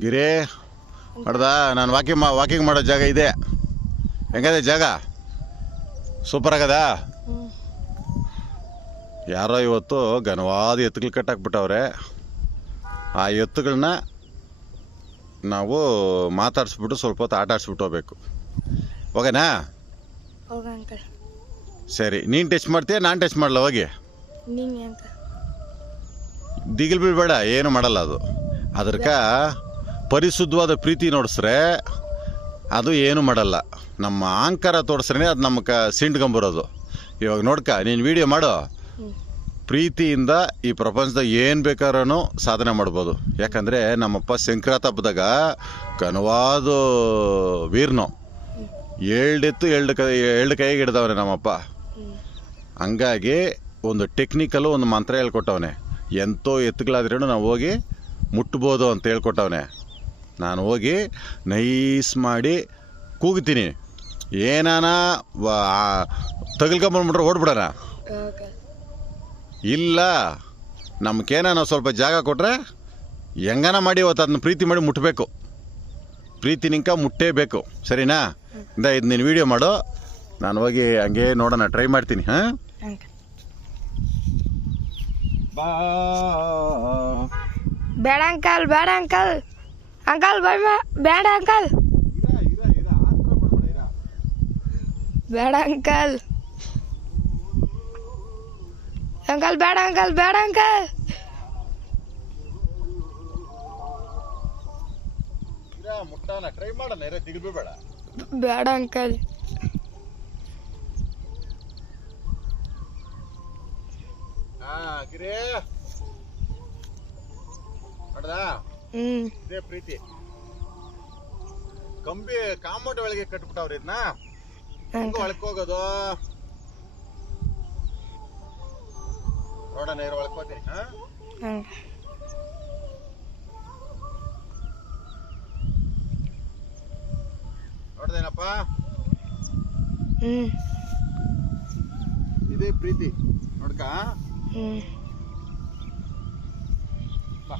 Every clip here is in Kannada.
ಗಿರಿ ಹೊಡ್ದ ನಾನು ವಾಕಿಂಗ್ ಮಾ ವಾಕಿಂಗ್ ಮಾಡೋ ಜಾಗ ಇದೆ. ಹೆಂಗದೆ ಜಾಗ? ಸೂಪರ್ ಆಗದ. ಯಾರೋ ಇವತ್ತು ಘನವಾದ ಎತ್ತುಗಳು ಕಟ್ಟಾಕ್ಬಿಟ್ಟವ್ರೆ. ಆ ಎತ್ತುಗಳನ್ನ ನಾವು ಮಾತಾಡಿಸ್ಬಿಟ್ಟು ಸ್ವಲ್ಪ ಹೊತ್ತು ಆಟ ಆಡಿಸ್ಬಿಟ್ಟು ಹೋಗ್ಬೇಕು. ಅಂಕಲ್. ಸರಿ ನೀನು ಟೆಸ್ಟ್ ಮಾಡ್ತೀಯ? ನಾನು ಟೆಸ್ಟ್ ಮಾಡಲ್ಲ ಹೋಗಿ. ದಿಗಿಲ್ ಬೀಳ್ಬೇಡ ಏನು ಮಾಡಲ್ಲ ಅದು. ಅದಕ್ಕ ಪರಿಶುದ್ಧವಾದ ಪ್ರೀತಿ ನೋಡಿಸ್ರೆ ಅದು ಏನು ಮಾಡಲ್ಲ. ನಮ್ಮ ಅಹಂಕಾರ ತೋರಿಸ್ರೆ ಅದು ನಮ್ಮ ಕ ಸಿಂಡ್ಕೊಂಬರೋದು ಇವಾಗ ನೋಡ್ಕ, ನೀನು ವಿಡಿಯೋ ಮಾಡು. ಪ್ರೀತಿಯಿಂದ ಈ ಪ್ರಪಂಚದಾಗ ಏನು ಬೇಕಾದ್ರೂ ಸಾಧನೆ ಮಾಡ್ಬೋದು. ಯಾಕಂದರೆ ನಮ್ಮಪ್ಪ ಸಂಕ್ರಾಂತ ಹಬ್ಬದಾಗ ಕನವಾದ ವೀರ್ನು. ಏಳ್ಡೆತ್ತು ಎರಡು ಕೈ, ಎರಡು ಕೈಗೆ ಹಿಡ್ದವನೆ ನಮ್ಮಪ್ಪ. ಹಂಗಾಗಿ ಒಂದು ಟೆಕ್ನಿಕಲು ಒಂದು ಮಂತ್ರ ಹೇಳ್ಕೊಟ್ಟವನೆ. ಎಂತೋ ಎತ್ತುಗಳಾದ್ರೂ ನಾವು ಹೋಗಿ ಮುಟ್ಬೋದು ಅಂತ ಹೇಳ್ಕೊಟ್ಟವನೆ. ನಾನು ಹೋಗಿ ನೈಸ್ ಮಾಡಿ ಕೂಗ್ತೀನಿ. ಏನಾನ ತಗಲ್ಕೊಂಬಂದ್ಬಿಟ್ರೆ ಓಡ್ಬಿಡೋಣ? ಇಲ್ಲ ನಮ್ಗೇನಾನ ಸ್ವಲ್ಪ ಜಾಗ ಕೊಟ್ಟರೆ ಹೆಂಗನ ಮಾಡಿ ಇವತ್ತು ಅದನ್ನ ಪ್ರೀತಿ ಮಾಡಿ ಮುಟ್ಟಬೇಕು ಪ್ರೀತಿ ನಿಂಕ ಮುಟ್ಟೇಬೇಕು ಸರಿನಾ? ಇಂದ ಇದು ನೀನು ವಿಡಿಯೋ ಮಾಡು. ನಾನು ಹೋಗಿ ಹಂಗೆ ನೋಡೋಣ ಟ್ರೈ ಮಾಡ್ತೀನಿ ಹಾಂ? ಬಾ. ಬೇಡ ಅಂಕಲ್ ಬೇಡ ಅಂಕಲ್. ಅಂಕಲ್ ಬೇಡ ಬೇಡ ಅಂಕಲ್. ಬೇಡ ಅಂಕಲ್. ಅಂಕಲ್, ಬೇಡ ಅಂಕಲ್ ಬೇಡ ಅಂಕಲ್. ಬೇಡ ಅಂಕಲ್. ಹಾ ಗಿರೇ ಇದೇ ಪ್ರೀತಿ. ಕಂಬಿ ಕಾಂಪೌಂಡ್ ಒಳಗೆ ಕಟ್ಬಿಟ್ಟವ್ರಿ ಇದನ್ನ ಹೆಂಗ ಅಂಕಲ್ ಒಳಕ್ ಹೋಗೋದು? ನೋಡೋಣ ಇರೋ ಒಳಕ್ ಹೋಗ್ತೀನಿ ಹಾ? ನೋಡ್ದೇನಪ್ಪ? ಇದೇ ಪ್ರೀತಿ. ನೋಡ್ಕ? ಹ್ಮ್. ಬಾ.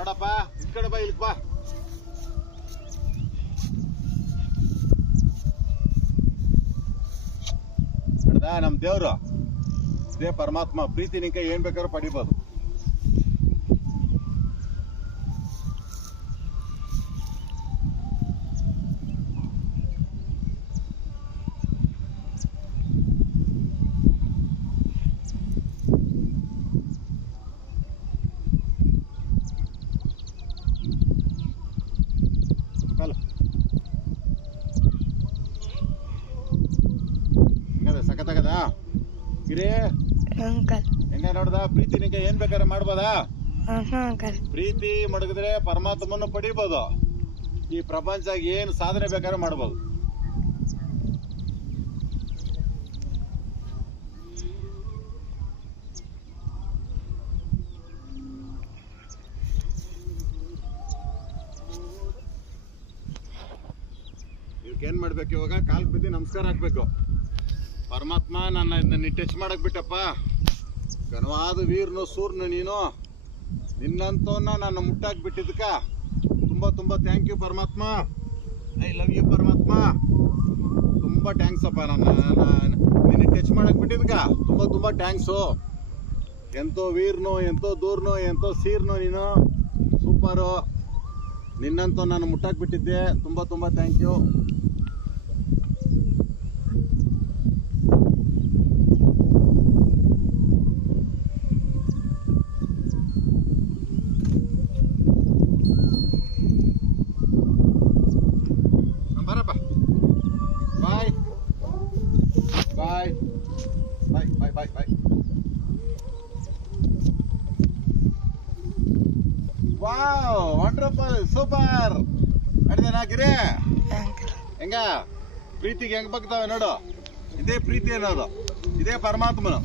ನೋಡಪ್ಪ ಈ ಕಡೆ ಬಾ ಇಲ್ಪ ನಮ್ ದೇವ್ರು? ಇದೇ ಪರಮಾತ್ಮ ಪ್ರೀತಿ ನಿಂಕ ಏನ್ ಬೇಕಾದ್ರೂ ಪಡಿಬೋದು ಕಾಲು ಹೆಂಗದ ಸಖತ್ತಾಗದ ಗಿರೇ ಅಂಕಲ್. ಹೆಂಗ ನೋಡ್ದ? ಪ್ರೀತಿ ನಿಂಗೆ ಏನ್ ಬೇಕಾದ್ರೆ ಮಾಡ್ಬೋದಾ? ಅಂಕಲ್. ಪ್ರೀತಿ ಮಡಗಿದ್ರೆ ಪರಮಾತ್ಮನ ಪಡಿಬೋದು. ಈ ಪ್ರಪಂಚದಾಗ ಏನು ಸಾಧನೆ ಬೇಕಾದ್ರೆ ಮಾಡ್ಬೋದು. ಏನ್ ಮಾಡ್ಬೇಕು ಇವಾಗ? ಕಾಲ್ ಬಿದ್ದು ನಮಸ್ಕಾರ ಹಾಕ್ಬೇಕು. ಪರಮಾತ್ಮ ನನ್ನ ನನ್ನ ಟಚ್ ಮಾಡಕ್ ಬಿಟ್ಟಪ್ಪ. ಘನವಾದ ವೀರ್ನು ಸೂರ್ನು ನೀನು. ನಿನ್ನಂತವನ್ನ ನಾನು ಮುಟ್ಟಾಕ್ ಬಿಟ್ಟಿದ್ಕ ತುಂಬ ತುಂಬ thank you Paramatma. I love you Paramatma. ತುಂಬ ಥ್ಯಾಂಕ್ಸ್ ಅಪ್ಪ ನನ್ನ ನಿನ್ನ ಟಚ್ ಮಾಡಕ್ ಬಿಟ್ಟಿದ್ಕ ತುಂಬ ತುಂಬ ಥ್ಯಾಂಕ್ಸು ಎಂತೋ ವೀರ್ನು, ಎಂತೋ ದೂರ್ನು, ಎಂತೋ ಸೀರ್ನು ನೀನು. ಸೂಪರು ನಿನ್ನಂತೂ ನಾನು ಮುಟ್ಟಾಕ್ ಬಿಟ್ಟಿದ್ದೆ. ತುಂಬ ತುಂಬ thank you bye bye bye bye wow wonderful super ಅಡಿದೇನಾ ಗಿರೇ ಅಂಕಲ್ ಹೆಂಗ ಪ್ರೀತಿಗೆ ಹೆಂಗ್ ಬಗ್ತಾವೆ ನೋಡು ಇದೇ ಪ್ರೀತಿ ಅನ್ನೋದು ಇದೇ ಪರಮಾತ್ಮನು